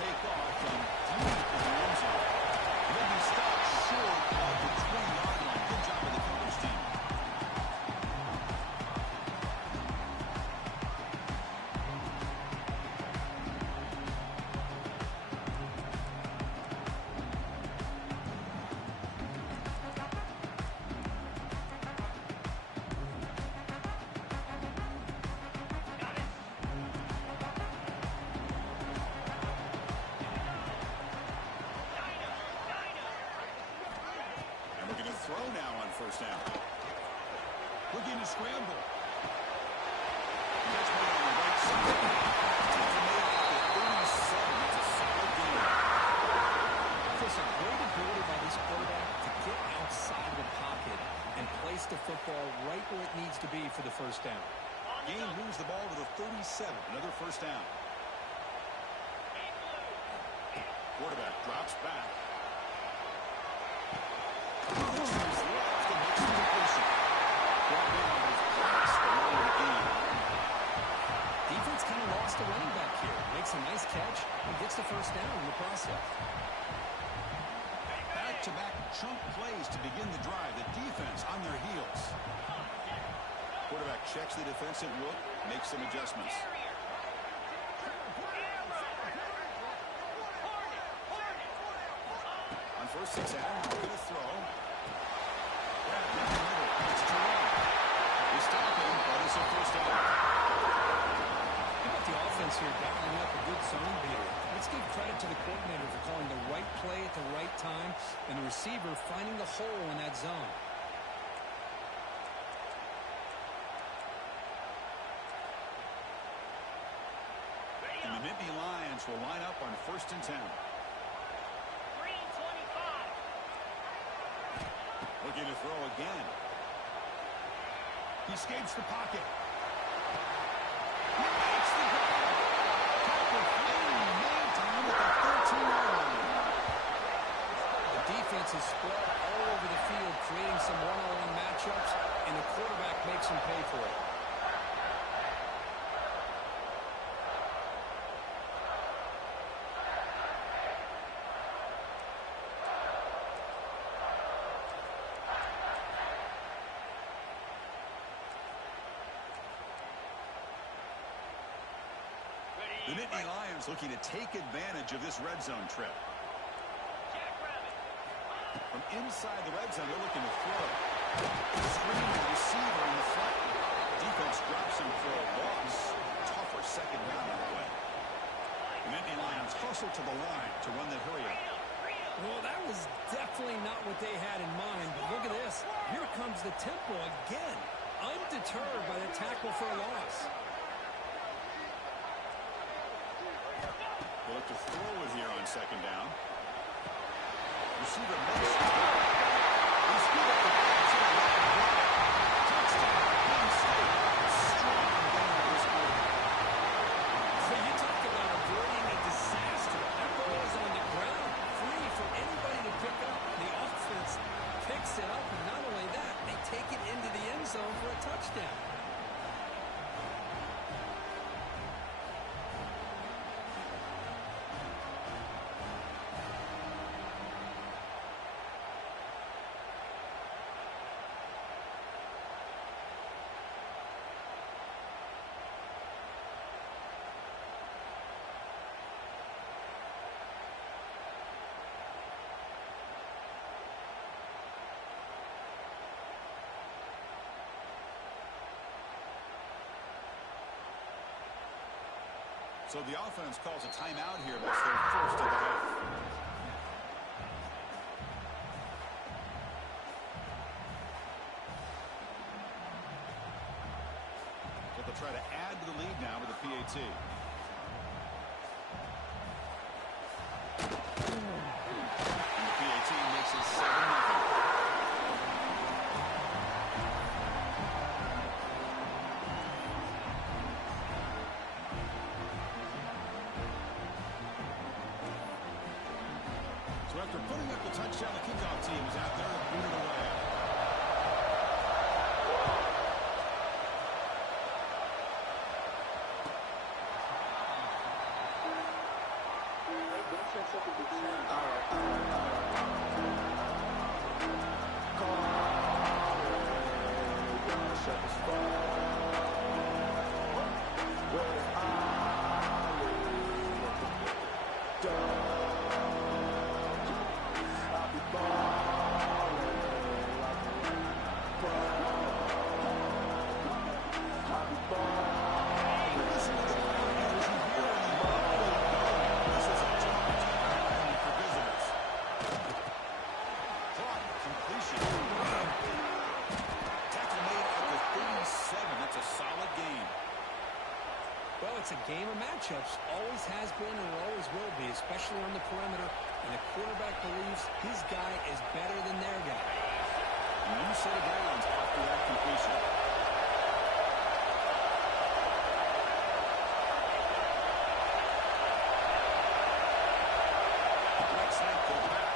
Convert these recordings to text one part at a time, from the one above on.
take off from deep in the end zone. He'll be stopped short of the 20-yard line. Good job of the coverage team. Throw now on first down. Looking to scramble. That's one on the right side. It's a solid game. Chris, a great ability by this quarterback to get outside the pocket and place the football right where it needs to be for the first down. Gain moves the ball to the 37. Another first down. Quarterback drops back. Defense kind of lost the running back here. Makes a nice catch and gets the first down in the process. Back-to-back chunk plays to begin the drive. The defense on their heels. Quarterback checks the defensive look, makes some adjustments. On first and 10, going to throw. It's Ncaa. They stop him, but it's a first down. How about the offense here dialing up a good zone beater? Let's give credit to the coordinator for calling the right play at the right time and the receiver finding the hole in that zone. And the Nittany Lions will line up on first and 10. Looking to throw again. He escapes the pocket. He makes the grab. Tackle finally made time at the 13-yard line. The defense is spread all over the field, creating some one-on-one matchups, and the quarterback makes them pay for it. The Nittany Lions looking to take advantage of this red zone trip. From inside the red zone, they're looking to throw. Screen the receiver in the front. Defense drops him for a loss. Tougher second down on the way. The Nittany Lions hustle to the line to run the hurry up. Well, that was definitely not what they had in mind, but look at this. Here comes the tempo again. Undeterred by the tackle for a loss. They look to throw it here on second down. Receiver makes the throw. They speed up the ball. Touchdown. Penn State. Strong game by this quarterback. So you talk about avoiding a disaster. That ball is on the ground, free for anybody to pick up. The offense picks it up, and not only that, they take it into the end zone for a touchdown. So the offense calls a timeout here. That's their first of the half. So they'll try to add to the lead now with a PAT. And the PAT makes it 7-0. So after putting up the touchdown, the kickoff team is out there and booted away. It's a game of matchups. Always has been and always will be, especially on the perimeter. And the quarterback believes his guy is better than their guy. New set of downs after that completion. Right snap to the back.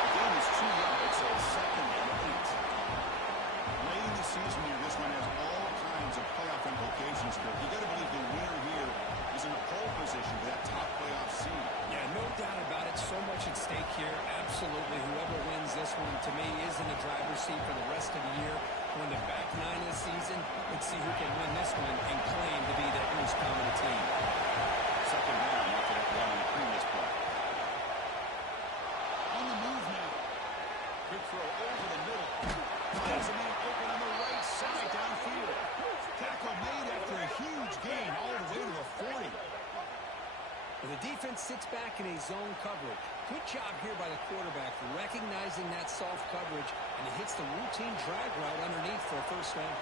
The game is 2 yards, so it's 2nd and 8. Late in the season here, this one has all of playoff implications here. You got to believe the winner here is in a pole position for that top playoff seed. Yeah, no doubt about it. So much at stake here. Absolutely. Whoever wins this one, to me, is in the driver's seat for the rest of the year. On the back 9 of the season, let's see who can win this one and claim to be that most dominant team. 2nd down after that run on the previous play. On the move now. Quick throw over the middle. Finds a man open on the right side downfield. Tackle made after a huge gain all the way to the 40. Well, the defense sits back in a zone coverage. Good job here by the quarterback recognizing that soft coverage, and he hits the routine drag route underneath for a first down.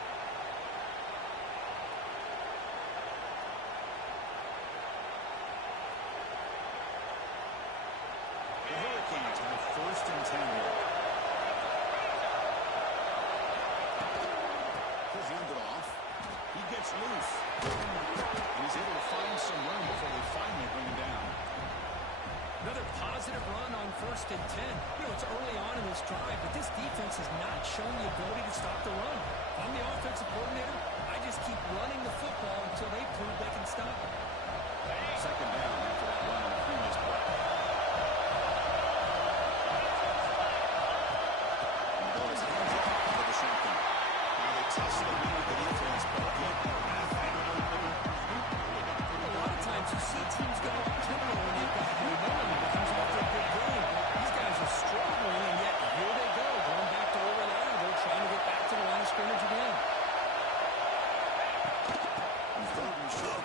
The Hurricanes have 1st and 10 here. Here's the under off. He gets loose. And he's able to find some room before they finally bring him down. Another positive run on 1st and 10. You know, it's early on in this drive, but this defense has not shown the ability to stop the run. If I'm the offensive coordinator, I just keep running the football until they prove they can stop it. 2nd down after that run on the previous play. And the ball is handed off to the shotgun. Now they test the lead of the defense, but get a lot of times you see teams go up tempo when they've got momentum. It comes after a big game. These guys are struggling, and yet here they go, going back to where they are. They're trying to get back to the line of scrimmage again. And 3rd and short.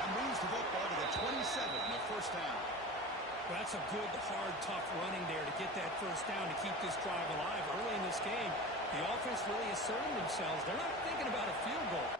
And moves the football to the 27 and a first down. Well, that's a good, hard, tough running there to get that first down to keep this drive alive. Early in this game, the offense really asserting themselves. They're not thinking about a field goal.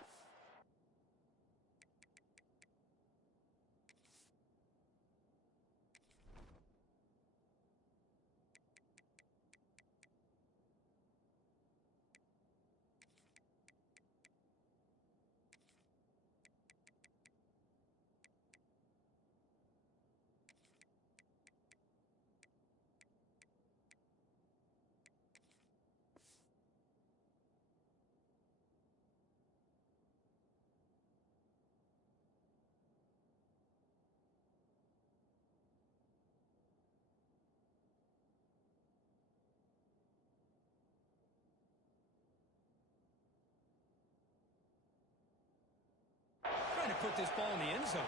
Trying to put this ball in the end zone.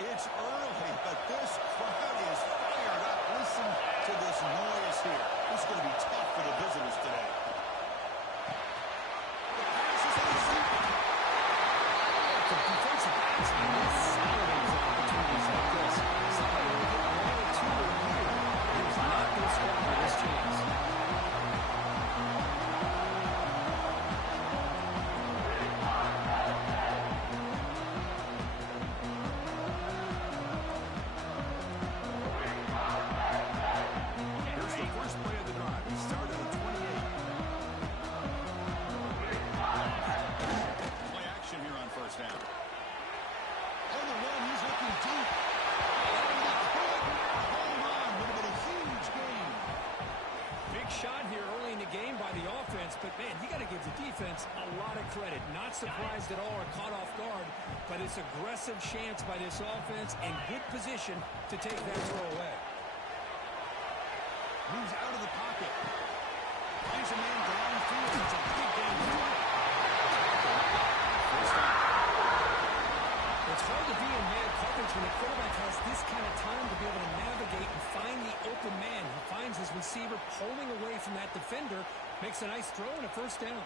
It's early, but this crowd is fired up. Listen to this noise here. This is going to be tough for the visitors today. The pass is intercepted. The defensive backs salivating for opportunities like this. Somebody will get 1 or 2 a year. It's not going to squander this chance. Here's the first play of the drive. It started at 28. Play action here on first down. On the run, he's looking deep. shot here early in the game by the offense, but, man, you got to give the defense a lot of credit. Not surprised at all or caught off guard, but it's aggressive chance by this offense and good position to take that throw away. Moves out of the pocket. Finds a man downfield. It's a big game. It's hard to be in man coverage when the quarterback has this kind of time to be able to navigate and find the open man. He finds his receiver pulling away from that defender, makes a nice throw and a first down.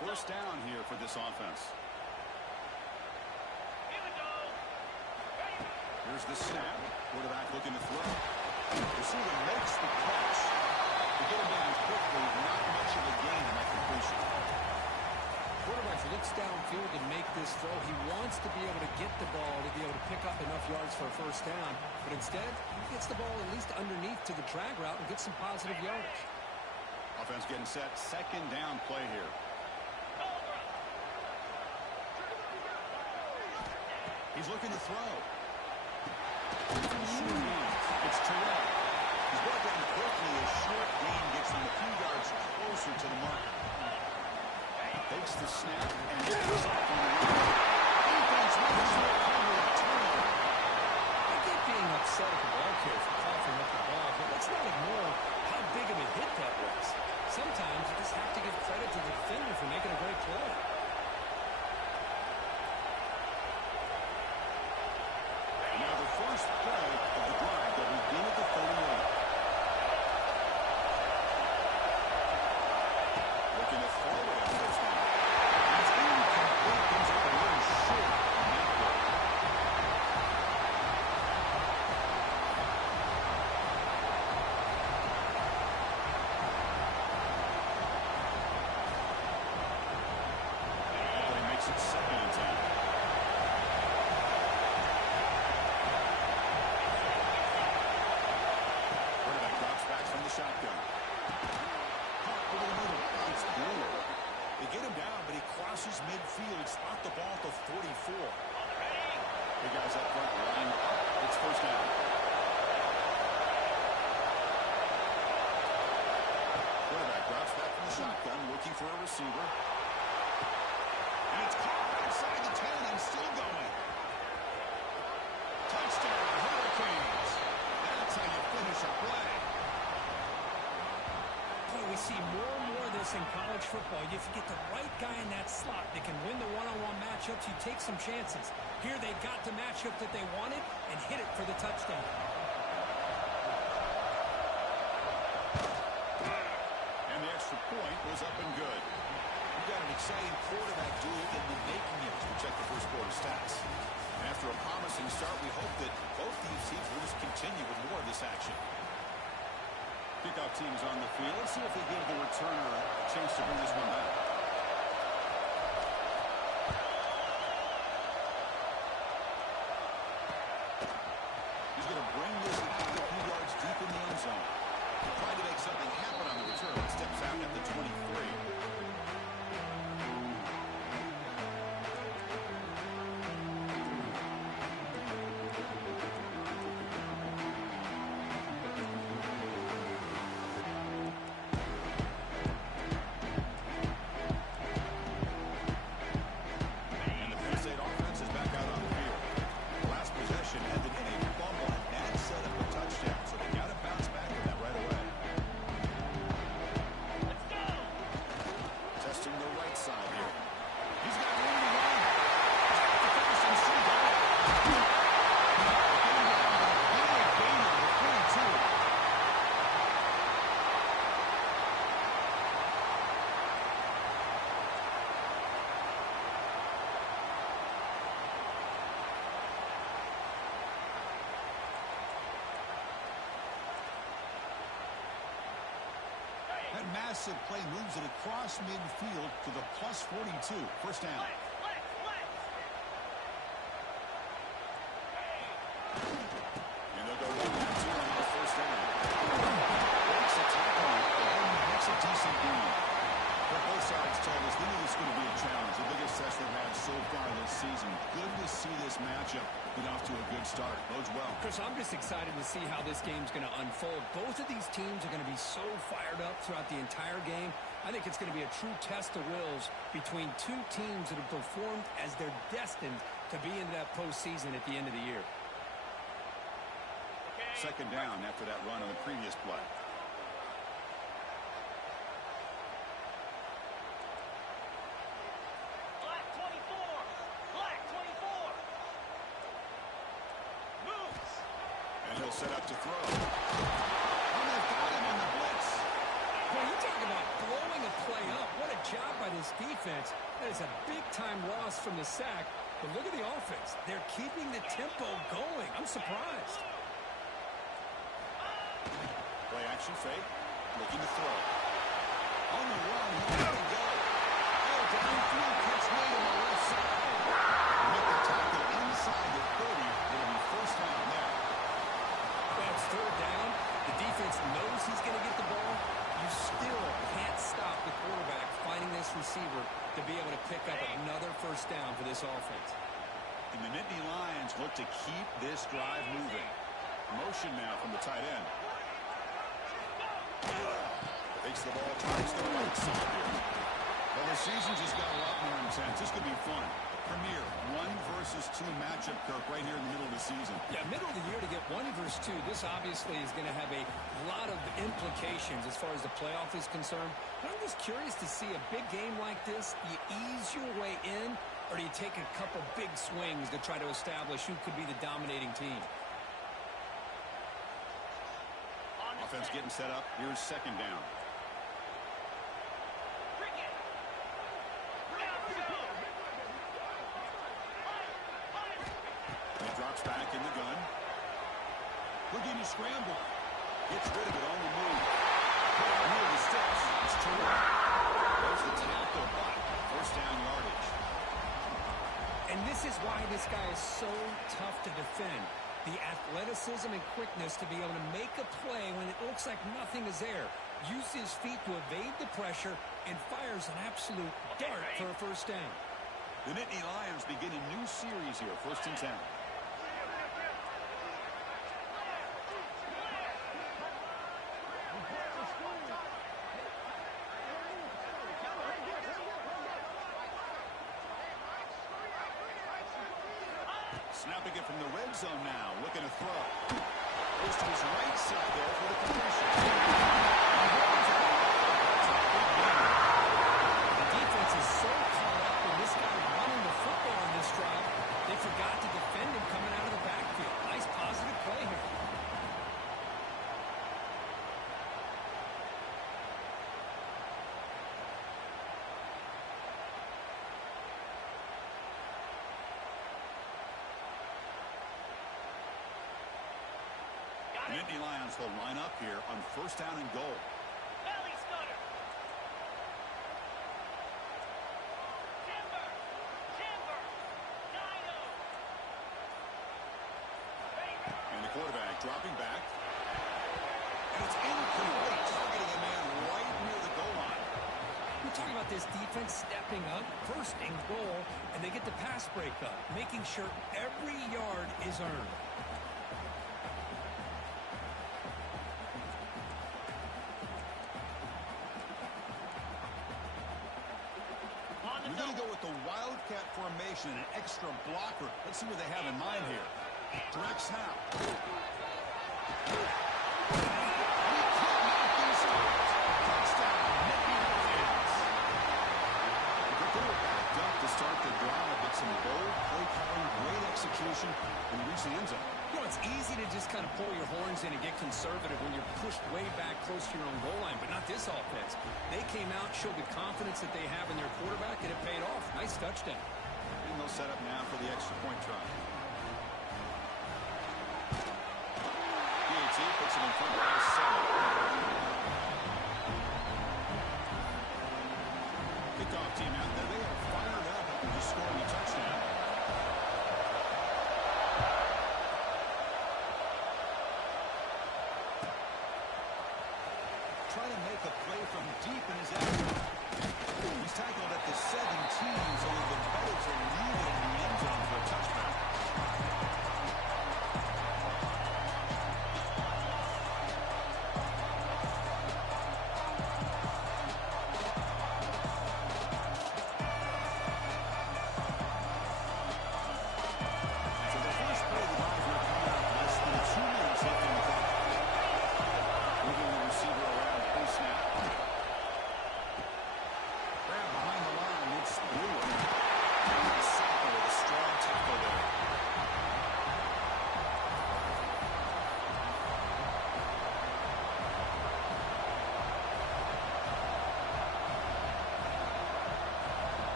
First down here for this offense. Here's the snap. Quarterback looking to throw. Receiver makes the catch. To get him down quickly, not much of a gain in that completion. Quarterback looks downfield to make this throw. He wants to be able to get the ball to be able to pick up enough yards for a first down. But instead, he gets the ball at least underneath to the drag route and gets some positive yardage. Offense getting set. Second down play here. He's looking to throw. It's Terrell. He's brought down quickly. A short gain gets him a few yards closer to the mark. Takes the snap and gets off on the run. Defense makes a turnover. I get being upset at the ball carrier for coughing up the ball, but let's not ignore how big of a hit that was. Sometimes you just have to give credit to the defender for making a great play. Now the first play of the drive that begin at the 38. Looking to throw it on first down. He's incomplete. Comes up a little short on that play. That play makes it 2nd and 10. From the shotgun. Caught over the middle. It's Brewer. They get him down, but he crosses midfield. Spot the ball to 44. The guys up front line up. It's first down. Quarterback drops back from the shotgun, looking for a receiver. And it's caught outside the 10 and still going. Touchdown, Hurricanes. That's how you finish a play. We see more and more of this in college football. If you get the right guy in that slot that can win the one-on-one matchups, you take some chances. Here they got the matchup that they wanted and hit it for the touchdown. And the extra point was up and good. We got an exciting quarterback duel in the making here as we check the first quarter stats. And after a promising start, we hope that both these teams will just continue with more of this action. Kickoff teams on the field. Let's see if they give the returner a chance to bring this one back. He's going to bring this back a few yards deep in the end zone. Trying to make something happen on the return. Steps out at the 23. That massive play moves it across midfield to the plus 42. First down. And they'll go 1-2 on the first down. Breaks a tackle and makes a decent gain. But both sides told us they knew this was going to be a challenge, the biggest test they've had so far this season. Good to see this matchup get off to a good start. Bodes well. Chris, I'm just excited to see how this game's going to unfold. Both of these teams are going to be so fired up throughout the entire game. I think it's going to be a true test of wills between two teams that have performed as they're destined to be into that postseason at the end of the year. Second down after that run on the previous play. Black 24. Moves. And he'll set up to throw. And they've got him on the blitz. Well, you talk about blowing a play up. What a job by this defense. That is a big-time loss from the sack. But look at the offense. They're keeping the tempo going. I'm surprised. Play action fake. Looking to throw. On the run. Here we go. Oh, downfield catch made on the left side. Make the tackle inside the 30. It'll be first down there. That's third down. The defense knows he's going to get the ball. You still can't stop the quarterback finding this receiver to be able to pick up another first down for this offense. And the Nittany Lions look to keep this drive moving. Motion now from the tight end. Takes the ball, targets the right side here. Well, the season just got a lot more intense. This could be fun. Premier 1 versus 2 matchup, Kirk, right here in the middle of the season. Yeah, middle of the year to get 1 versus 2. This obviously is going to have a lot of implications as far as the playoff is concerned. But I'm just curious to see a big game like this. Do you ease your way in, or do you take a couple big swings to try to establish who could be the dominating team? Offense getting set up. Here's second down. He drops back in the gun. Looking to scramble. Gets rid of it on the move. Put out here the steps. It's terrific. There's the tackle, but first down yardage. And this is why this guy is so tough to defend. The athleticism and quickness to be able to make a play when it looks like nothing is there. Uses his feet to evade the pressure and fires an absolute dart for a first down. The Nittany Lions begin a new series here. 1st and 10. Snapping it from the red zone now. Looking to throw. Goes to his right side there for the completion. The defense is so caught up in this guy running the football on this drive, they forgot to defend him coming out of the backfield. Nice positive play here. The Nittany Lions will line up here on first down and goal. Belly stutter. Timber. Dino. And the quarterback dropping back. And it's incomplete. Targeting a man right near the goal line. We're talking about this defense stepping up, first and goal, and they get the pass break up, making sure every yard is earned. We're going to go with the Wildcat formation, an extra blocker. Let's see what they have in mind here. Direct snap. Touchdown, Nittany Lions. They were backed up to start the drive, but some bold play calling, great execution, and reach the end zone. You know, it's easy to just kind of pull your horns in and get conservative when you're pushed way back close to your own goal line, but not this offense. They came out, showed the confidence that they have in their quarterback, and it paid off. Nice touchdown. And they'll set up now for the extra point try. PAT puts it in front by 7. Kickoff team out there. They are fired up after just scoring a touchdown. Trying to make a play from deep in his end.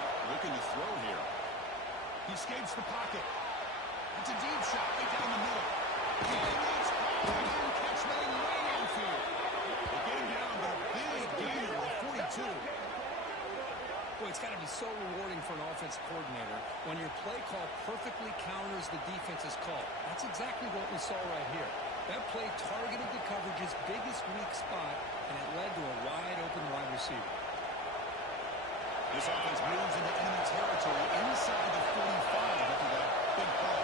snap, looking to throw here. He escapes the pocket. It's a deep shot right down the middle. And it's caught and catch made way downfield. They get him down, but a big gain with a 42. Boy, it's got to be so rewarding for an offensive coordinator when your play call perfectly counters the defense's call. That's exactly what we saw right here. That play targeted the coverage's biggest weak spot, and it led to a wide-open wide receiver. This offense moves into enemy territory inside the 45 after that big play.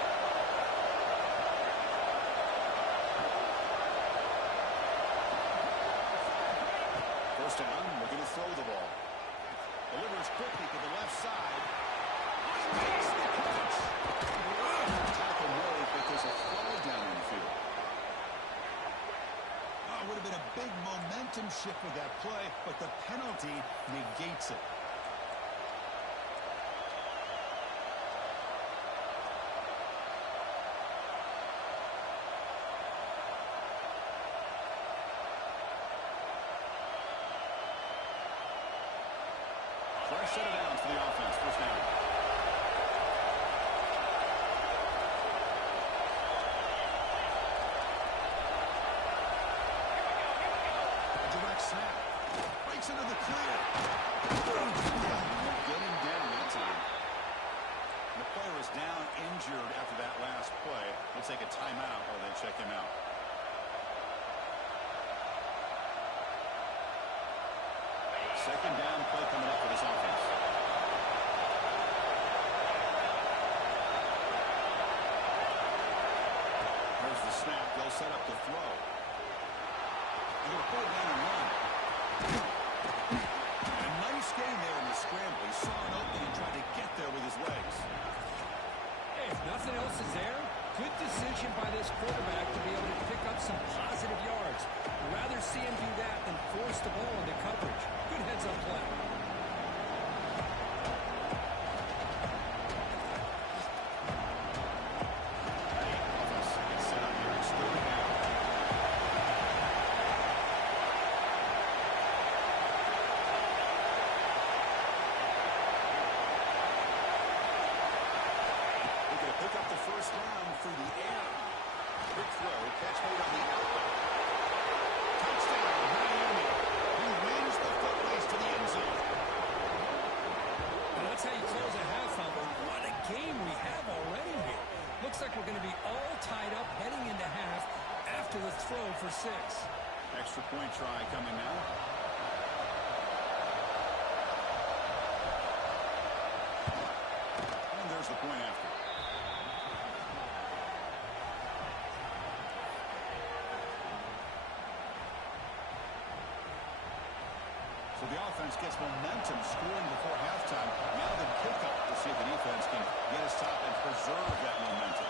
First down, looking to throw the ball. Delivers quickly to the left side. He makes the catch. Tackle made, but there's a flag down in the field. Oh, it would have been a big momentum shift with that play, but the penalty negates it. Fresh set of downs for the offense. First down. A direct snap. Breaks into the clear. Get him down that time. The player is down injured after that last play. They'll take a timeout while they check him out. Second down play coming up for this offense. There's the snap. They'll set up the throw. They're going to pull it down and run. A nice game there in the scramble. He saw an opening and tried to get there with his legs. Hey, if nothing else is there, good decision by this quarterback to be able to pick up some positive yards. Rather see him do that than force the ball into coverage. Good heads-up play. Set up here. It's third down. They're going to pick up the first down through the air. Quick throw. Catch made on the outlet. Touchdown, Miami, who wins the foot race to the end zone. And that's how you close a half out. But what a game we have already here. Looks like we're going to be all tied up heading into half after the throw for 6. Extra point try coming now. And there's the point after. So the offense gets momentum scoring before halftime. Now the kickoff to see if the defense can get a stop and preserve that momentum.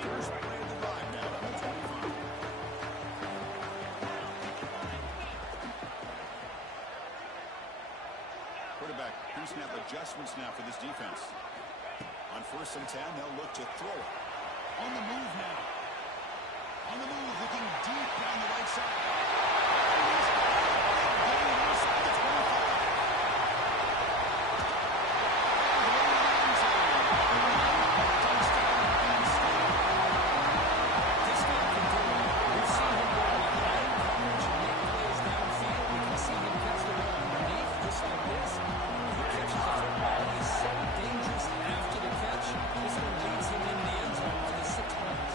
First play of the drive now on the 25. Quarterback pre-snap adjustments now for this defense. On 1st and 10, they'll look to throw it. On the move now. On the move, looking deep down the right side. Getting inside the 25. This guy can do it. We've seen him go behind coverage and make plays downfield. We can see him catch the ball underneath, just like this. He catches the football. He's so dangerous after the catch. This one leads him in the end zone for the 6 points.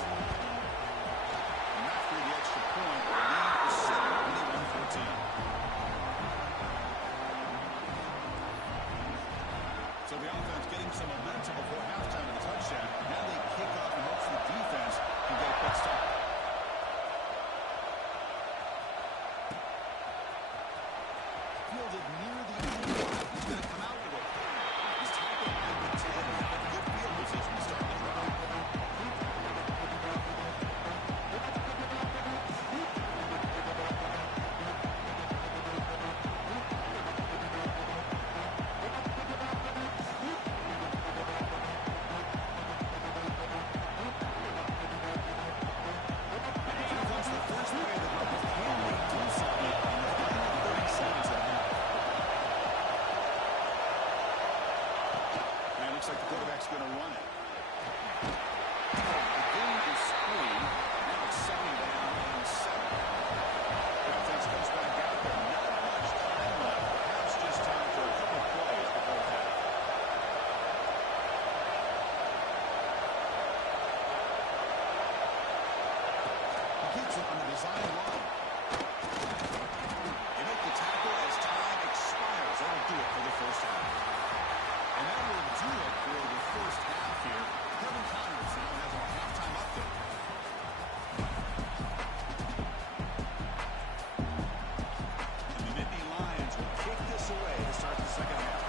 it on the design run. They make the tackle as time expires. That'll do it for the first half. And that will do it for the first half here. Kevin Connors now has our halftime update. And the Nittany Lions will kick this away to start the second half.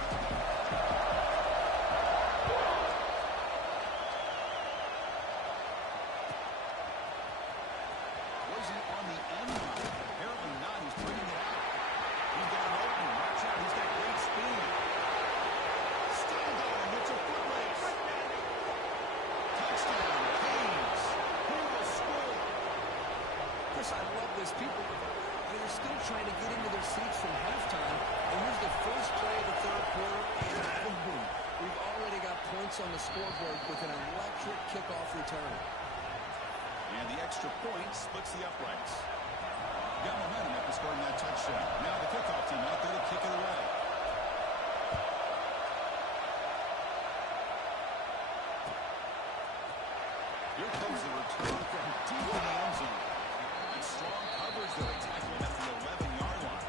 Wasn't on the end line. Apparently not. He's bringing it out. He's got an opening. Watch out. He's got great speed. Stand on him. It's a foot race. Touchdown. Canes. Who will score? Chris, I love this. People, they're still trying to get into their seats from halftime. And here's the first play of the third quarter, and boom. We've already got points on the scoreboard with an electric kickoff return. And the extra point splits the uprights. Got momentum after scoring that touchdown. Now the kickoff team out there to kick it away. Here comes the return from deep in the end zone. And strong coverage there. They tackle him at the 11-yard line.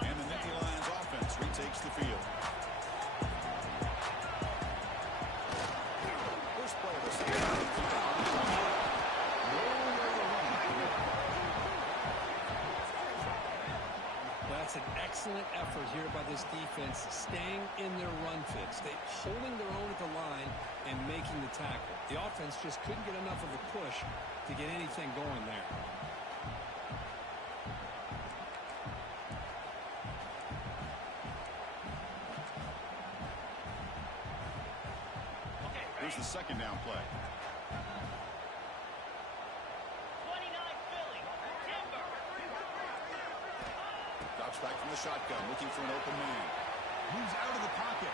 And the Nittany Lions offense retakes the field. First play of the second half. Nowhere to run. That's an excellent effort here by this defense, staying in their run fix. They holding their own at the line and making the tackle. The offense just couldn't get enough of a push to get anything going there. Here's the second down play. 29 Philly. Timber. Drops back from the shotgun, looking for an open man. Moves out of the pocket.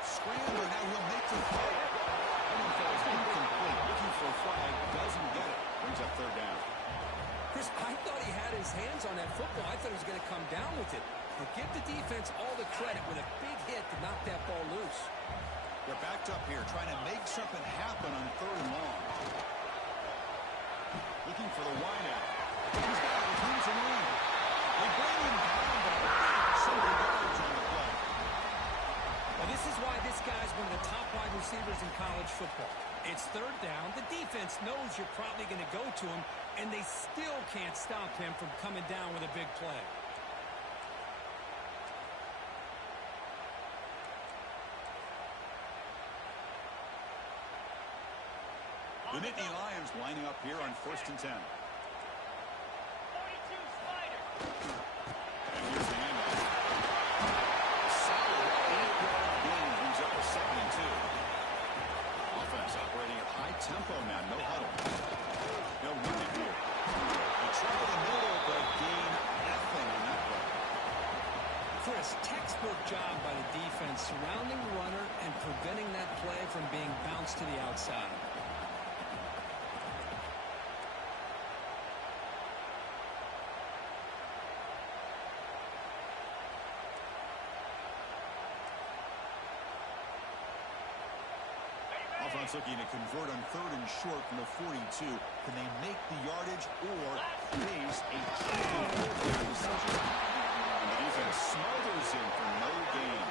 Scrambler, now he'll make the throw. Coming for is incomplete. Looking for a flag, doesn't get it. Brings up third down. Chris, I thought he had his hands on that football. I thought he was going to come down with it. But give the defense all the credit with a big hit to knock that ball loose. They're backed up here, trying to make something happen on third and long. Looking for the wideout. He's got it. He's in line. They bring him down, but somebody guards on the play. Well, this is why this guy's one of the top wide receivers in college football. It's third down. The defense knows you're probably going to go to him, and they still can't stop him from coming down with a big play. The Nittany Lions lining up here on 1st and 10. 42 Spider. And here's the handoff. Solid 8-yard gain brings up a 2nd and 2. Offense operating at high tempo now, no huddle. They'll run it here. They travel the middle, but gain nothing on that play. Chris, textbook job by the defense surrounding the runner and preventing that play from being bounced to the outside. Offense looking to convert on 3rd and short from the 42. Can they make the yardage or face a tricky fourth-down decision? And the defense smothers him for no gain.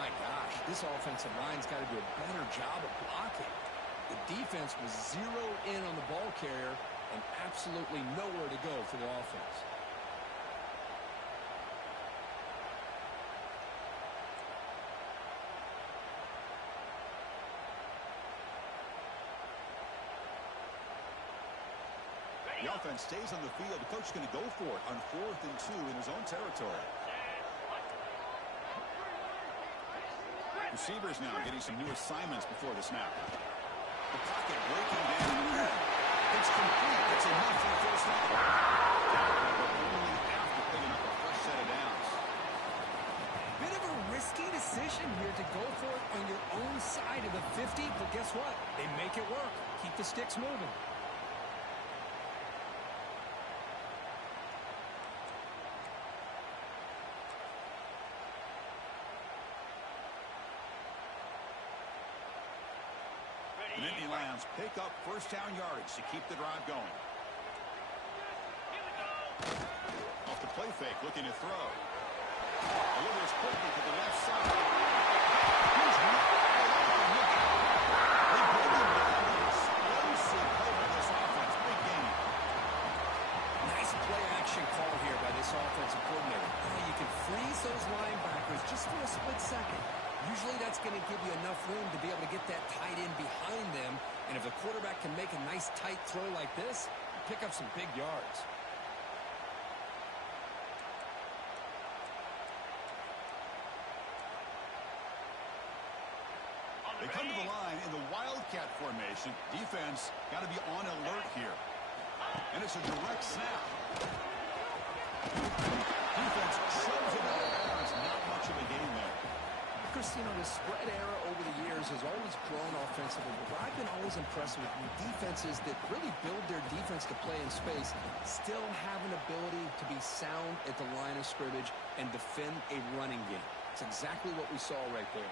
My gosh, this offensive line's got to do a better job of blocking. The defense was zeroed in on the ball carrier and absolutely nowhere to go for the offense. The offense stays on the field. The coach is going to go for it on 4th and 2 in his own territory. Receivers now getting some new assignments before the snap. The pocket breaking down. It's complete. It's enough for the first down. But only after picking up a fresh set of downs. Bit of a risky decision here to go for it on your own side of the 50, but guess what? They make it work. Keep the sticks moving. Nittany Lions pick up first down yardage to keep the drive going. Off the play fake, looking to throw. Delivers quickly to the left side. He's not open. They bring him down. Explosive play by this offense. Big game. Nice play action call here by this offensive coordinator. You can freeze those linebackers just for a split second. Usually that's going to give you enough room to be able to get that tight end behind them. And if the quarterback can make a nice tight throw like this, pick up some big yards. They come to the line in the Wildcat formation. Defense got to be on alert here. And it's a direct snap. Defense shoves it out of bounds. Not much of a game there. Chris, the spread era over the years has always grown offensively. But I've been always impressed with defenses that really build their defense to play in space, still have an ability to be sound at the line of scrimmage and defend a running game. It's exactly what we saw right there.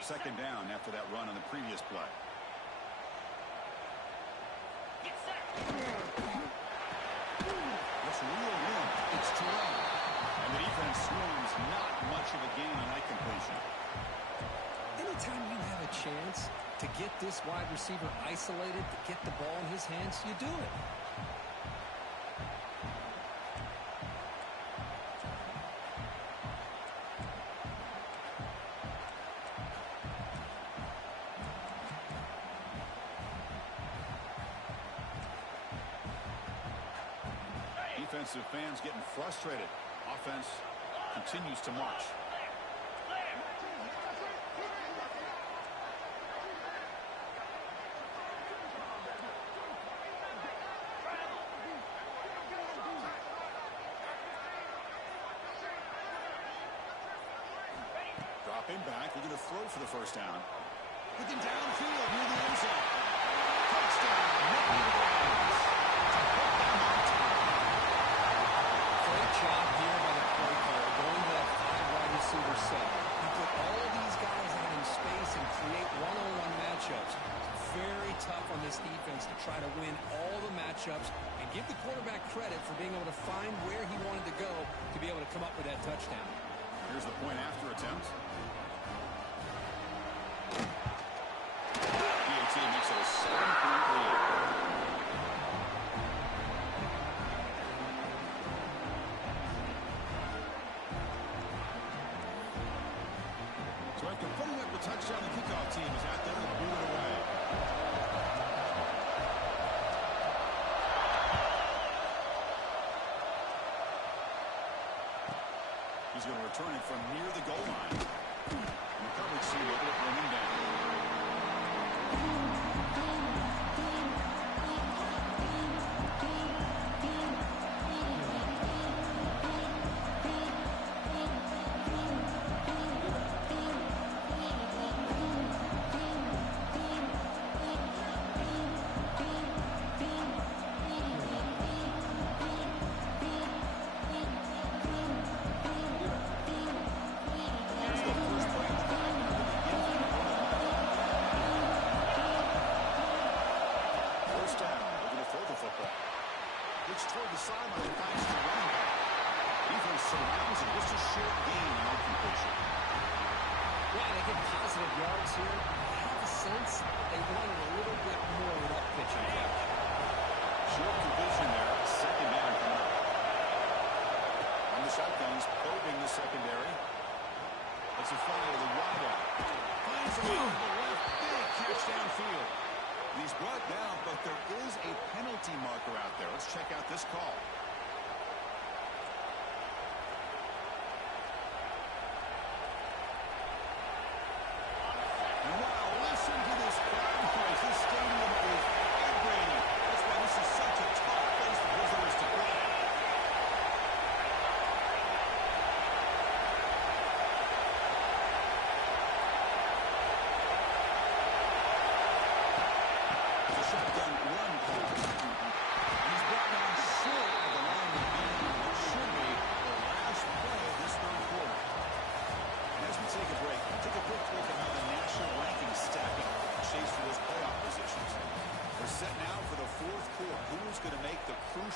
Second down after that run on the previous play. Get set. That's real wind. It's terrain. And the defense swarms. Not much of a gain on that completion. Anytime you have a chance to get this wide receiver isolated, to get the ball in his hands, you do it. Defensive fans getting frustrated. Offense continues to march. Dropping back, looking to throw for the first down. Looking downfield near the end zone. Touchdown, Nittany Lions. Great job here by the play caller, going to that 5 wide receiver set. You put all these guys out in space and create one-on-one matchups. It's very tough on this defense to try to win all the matchups and give the quarterback credit for being able to find where he wanted to go to be able to come up with that touchdown. Here's the point after attempt. PAT makes it a 7-point lead. So after putting up the touchdown, the kickoff team is out there to boot it away. He's going to return it from near the goal line. And the coverage team able to bring him down. Toward the sideline and finds the running back. Defense surrounds him. Just a short gain on that completion. Yeah, they get positive yards here. I have a sense they wanted a little bit more with that pitching catch. Short division there. Second down coming up. On the shotgun, he's probing the secondary. That's a fly to the wideout. Finds him on the left. Big catch downfield. He's brought down, but there is a penalty marker out there. Let's check out this call. And wow, listen to this crowd noise. This stadium is vibrating. That's why this is such a tough place for visitors to play. Shotgun run call.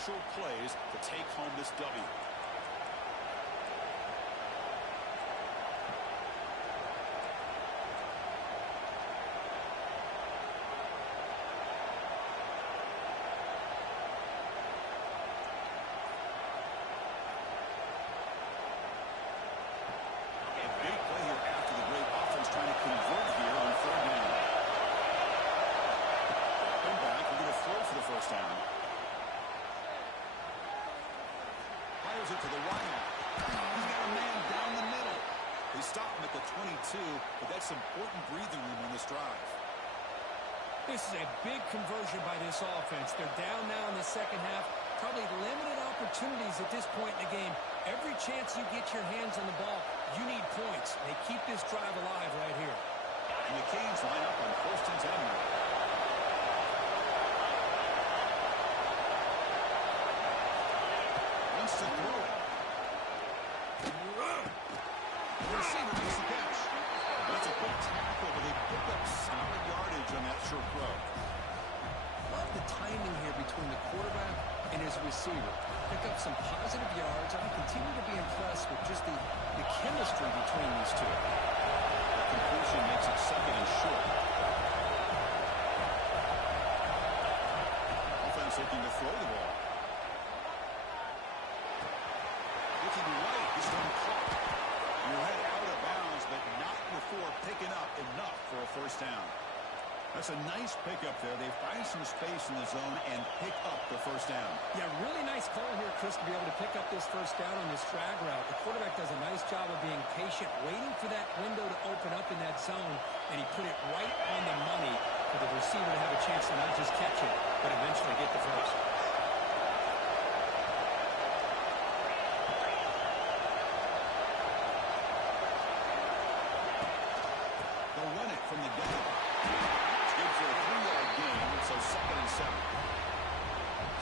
crucial plays to take home this W. It to the wideout. He's got a man down the middle. They stop him at the 22, but that's important breathing room on this drive. This is a big conversion by this offense. They're down now in the second half. Probably limited opportunities at this point in the game. Every chance you get your hands on the ball, you need points. They keep this drive alive right here. And the Canes line up on first and 10. To throw it. The receiver makes the catch. That's a quick tackle, but they pick up solid yardage on that short throw. Love the timing here between the quarterback and his receiver. Pick up some positive yards. I continue to be impressed with just the chemistry between these two. That completion makes it second and short. Offense looking to throw the ball. Looking right, this one caught. You're head out of bounds, but not before picking up enough for a first down. That's a nice pickup there. They find some space in the zone and pick up the first down. Yeah, really nice call here, Chris, to be able to pick up this first down on this drag route. The quarterback does a nice job of being patient, waiting for that window to open up in that zone, and he put it right on the money for the receiver to have a chance to not just catch it, but eventually get the first. They'll run it from the gun. It's good for a 3-yard gain, so second and 7.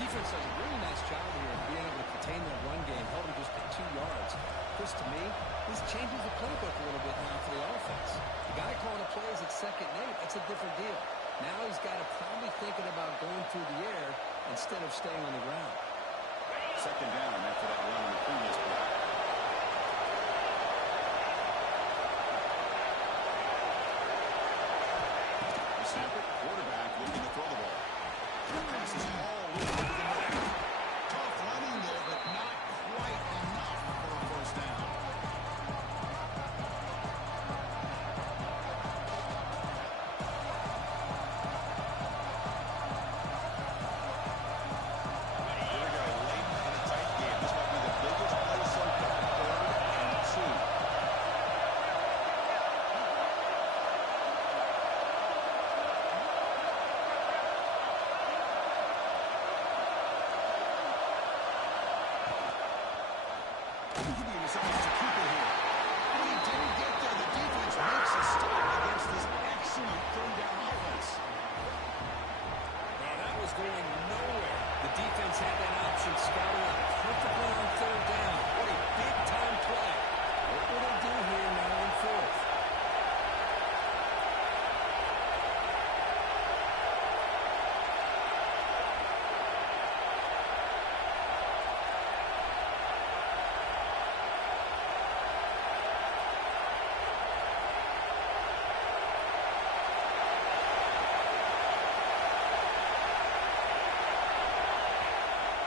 Defense does a really nice job here of being able to contain that run game, held him just to 2 yards. Chris, to me, this changes the playbook a little bit now for the offense. The guy calling the plays at 2nd and 8, that's a different deal. Now he's got to probably thinking about going through the air instead of staying on the ground. Second down after that run on the previous play. The snap it, quarterback looking to throw the ball. Pass is all over the middle. Tough running there, but not quite enough for a first down. Here we go, late in a tight game. This might be the biggest play so far. 3rd and 2. He decides to keep it here. And he didn't get there. The defense makes a stop against this excellent 3rd down offense. Well, that was going nowhere. The defense had that option scouted out perfectly on 3rd down. What a big-time play. What will they do here now on 4th?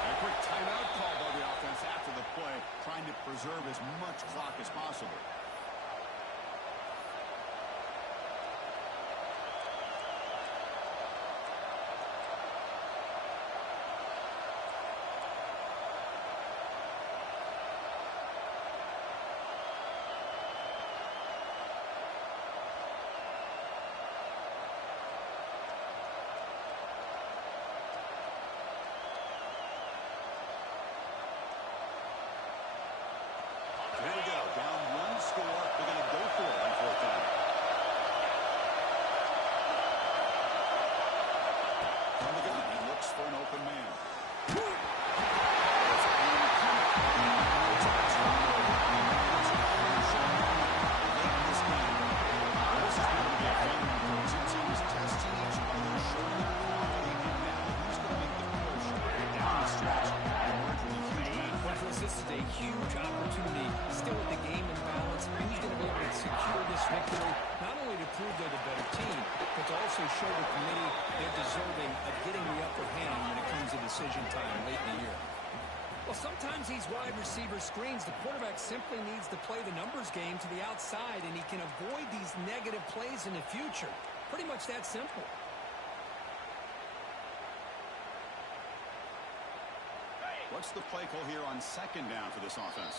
A quick timeout call by the offense after the play, trying to preserve as much clock as possible. Here we go, down 1 score. this victory, not only to prove they're the better team, but to also show the committee they're deserving of getting the upper hand when it comes to decision time late in the year. Well, sometimes these wide receiver screens, the quarterback simply needs to play the numbers game to the outside, and he can avoid these negative plays in the future. Pretty much that simple. What's the play call here on second down for this offense?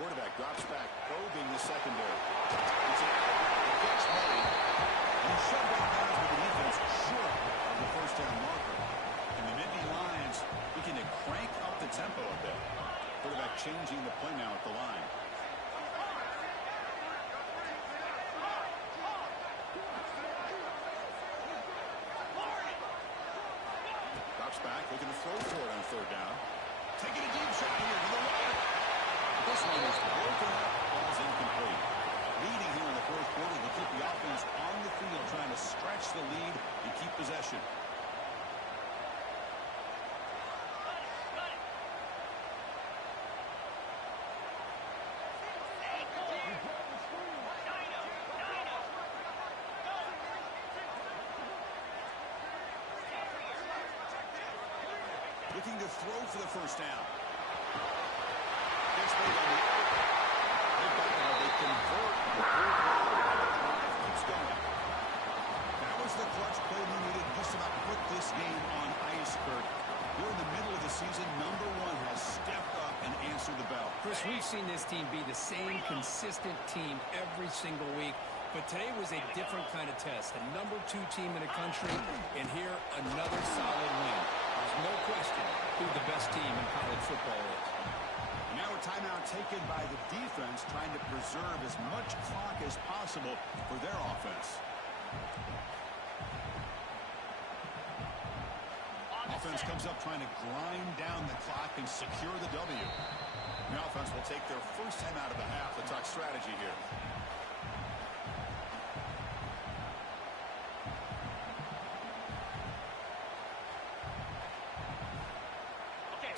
Quarterback drops back, probing the secondary. It's an catch made, and he's shoved out of bounds with the defense short of the first down marker. And the Nittany Lions looking to crank up the tempo a bit. Quarterback changing the play now at the line. Drops back, looking to throw for it on third down. Taking a deep shot here to the right. This one is broken up, ball's incomplete. Leading here in the fourth quarter to keep the offense on the field, trying to stretch the lead and keep possession. Looking to throw for the first down. Gets made on the they convert the fourth down. The drive keeps going. That was the clutch play we needed just about put this game on ice, Kurt. We're in the middle of the season. Number one has stepped up and answered the bell. Chris, we've seen this team be the same consistent team every single week, but today was a different kind of test. The number 2 team in the country, and here another solid win. There's no question who the best team in college football is. And now a timeout taken by the defense, trying to preserve as much clock as possible for their offense. Offense comes up trying to grind down the clock and secure the W. The offense will take their first time out of the half. Let's talk strategy here.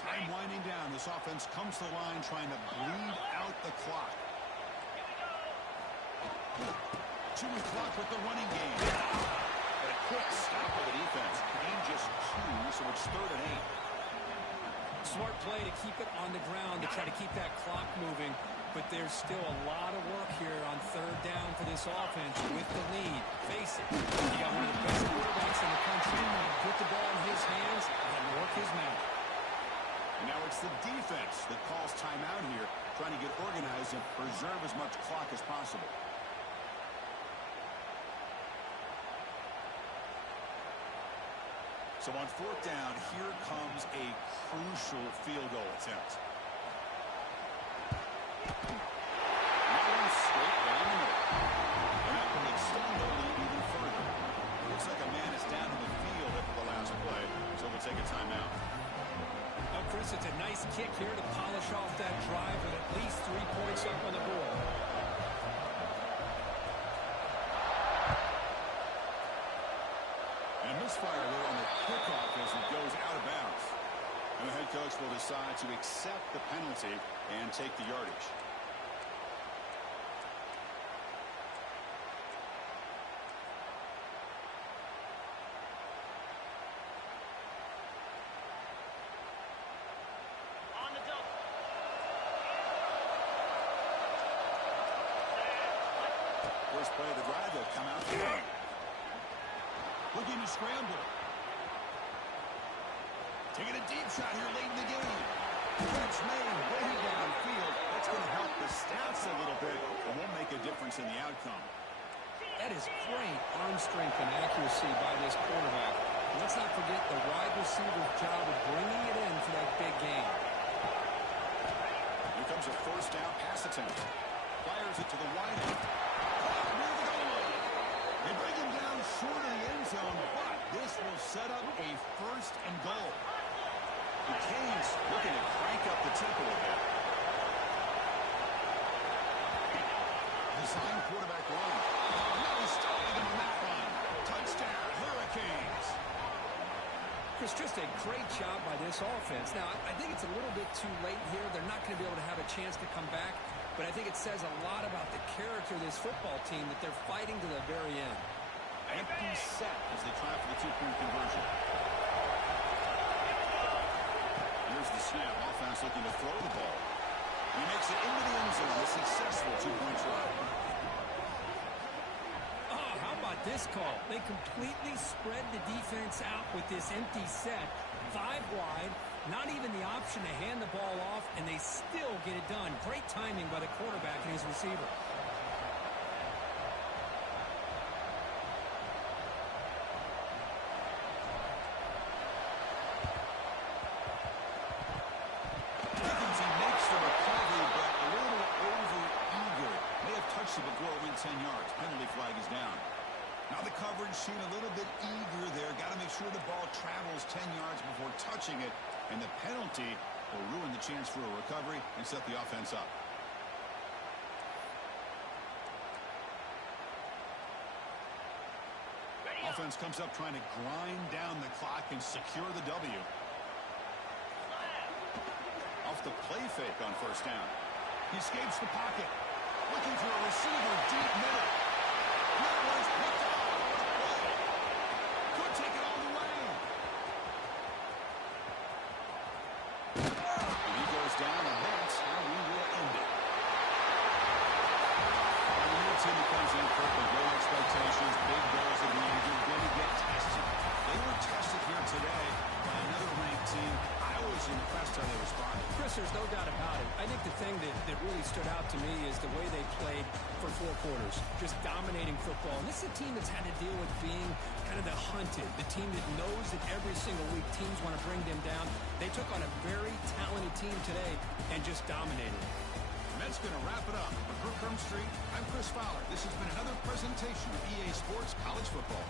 Time winding down. This offense comes to the line trying to bleed out the clock. Chewing clock with the running game. But a quick stop of the defense. Gain just 2, so it's 3rd and 8. Smart play to keep it on the ground to try to keep that clock moving, but there's still a lot of work here on third down for this offense with the lead. Face it, you got one of the best quarterbacks in the country. Put the ball in his hands and work his magic. And now it's the defense that calls timeout here, trying to get organized and preserve as much clock as possible. So on 4th down, here comes a crucial field goal attempt. That one straight down the middle. And that will extend the lead even further. Looks like a man is down in the field after the last play, so we'll take a timeout. Well, Chris, it's a nice kick here to polish off that drive with at least 3 points up on the board. And misfire there on the kickoff as it goes out of bounds. And the head coach will decide to accept the penalty and take the yardage. On the double. First play of the drive, they'll come out here. Looking to scramble. Taking a deep shot here late in the game. Catch made way downfield. That's going to help the stats a little bit and won't make a difference in the outcome. That is great arm strength and accuracy by this quarterback. And let's not forget the wide receiver's job of bringing it in for that big game. Here comes a first down pass attempt. Fires it to the wide end. Caught near the goal line. They bring him down short of the end zone, but this will set up a first and goal. The Canes looking to crank up the tempo a bit. Design quarterback run. No stopping him on that run. Touchdown, Hurricanes. It's just a great job by this offense. Now, I think it's a little bit too late here. They're not going to be able to have a chance to come back, but I think it says a lot about the character of this football team that they're fighting to the very end. Empty set as they try for the two-point conversion. Here's the snap. Offense looking to throw the ball. He makes it into the end zone. A successful two-point try. Oh, how about this call? They completely spread the defense out with this empty set. 5 wide, not even the option to hand the ball off, and they still get it done. Great timing by the quarterback and his receiver. The ball went 10 yards. Penalty flag is down. Now the coverage sheet a little bit eager there. Got to make sure the ball travels 10 yards before touching it. And the penalty will ruin the chance for a recovery and set the offense up. Offense comes up trying to grind down the clock and secure the W. Off the play fake on first down. He escapes the pocket. Looking for a receiver deep middle. That was picked up. Could take it all the way. And he goes down, and that's how we will end it. The new team that comes in for low expectations, big goals at the end. You're going to get tested. They were tested here today by another ranked team. I was impressed how they responded. Chris, there's no doubt about it. I think the thing that really stood out to me is the way they played for 4 quarters, just dominating football. And this is a team that's had to deal with being kind of the hunted, the team that knows that every single week teams want to bring them down. They took on a very talented team today and just dominated. And that's going to wrap it up. For Kirkcrumb Street, I'm Chris Fowler. This has been another presentation of EA Sports College Football.